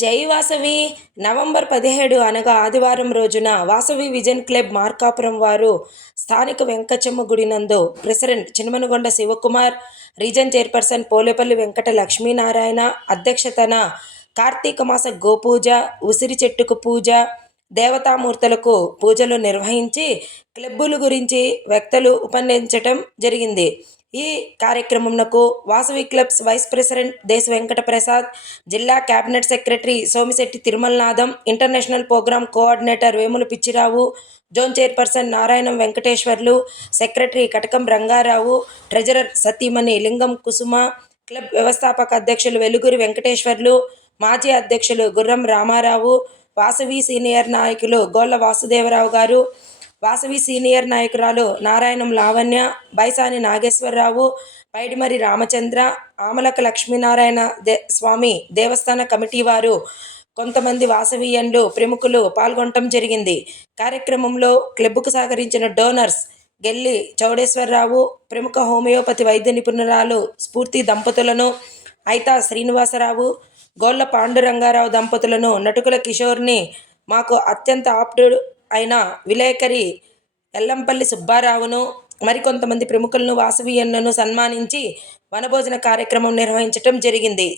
జై వాసవి నవంబర్ 17 అనగా ఆదివారం రోజున వాసవి విజన్ క్లబ్ మార్కాపురం వారు స్థానిక వెంకచమ్మ గుడి నందు president Chinamanagonda Sivakumar, region chairperson Polepalli Venkata Lakshminarayana అధ్యక్షతన కార్తీక మాస గోపూజ, ఉసిరి చెట్టుకు పూజ, దేవతామూర్తులకు పూజలు నిర్వహించి క్లబ్బుల గురించి వ్యక్తులు ఉపన్యసించటం జరిగింది. ఈ కార్యక్రమంకు Vasavi clubs vice president Desa Venkata Prasad, జిల్లా cabinet secretary Somisetti Tirumalanatham, international programme coordinator Vemula Pichirao, zone chairperson Narayanam Venkateswarlu, secretary Katakam Rangarao, treasurer సతీమణి లింగం కుసుమ, క్లబ్ వ్యవస్థాపక అధ్యక్షులు వెలుగురి వెంకటేశ్వర్లు, మాజీ అధ్యక్షులు గుర్రం రామారావు, వాసవి సీనియర్ నాయకులు గోళ్ల వాసుదేవరావు గారు, వాసవి సీనియర్ నాయకురాలు నారాయణం లావణ్య, బైసాని నాగేశ్వరరావు, పైడిమరి రామచంద్ర, ఆమలక లక్ష్మీనారాయణ స్వామి దేవస్థాన కమిటీ వారు, కొంతమంది వాసవీయన్లు ప్రముఖులు పాల్గొనటం జరిగింది. కార్యక్రమంలో క్లబ్కు సహకరించిన డోనర్స్ గెల్లి చౌడేశ్వరరావు, ప్రముఖ హోమియోపతి వైద్య నిపుణురాలు స్ఫూర్తి దంపతులను, ఐతా శ్రీనివాసరావు, గోళ్ల పాండురంగారావు దంపతులను, నటుకుల కిషోర్ని, మాకు అత్యంత ఆప్తుడు అయిన విలేకరి ఎల్లంపల్లి సుబ్బారావును, మరికొంతమంది ప్రముఖులను వాసవీయన్లను సన్మానించి వనభోజన కార్యక్రమం నిర్వహించటం జరిగింది.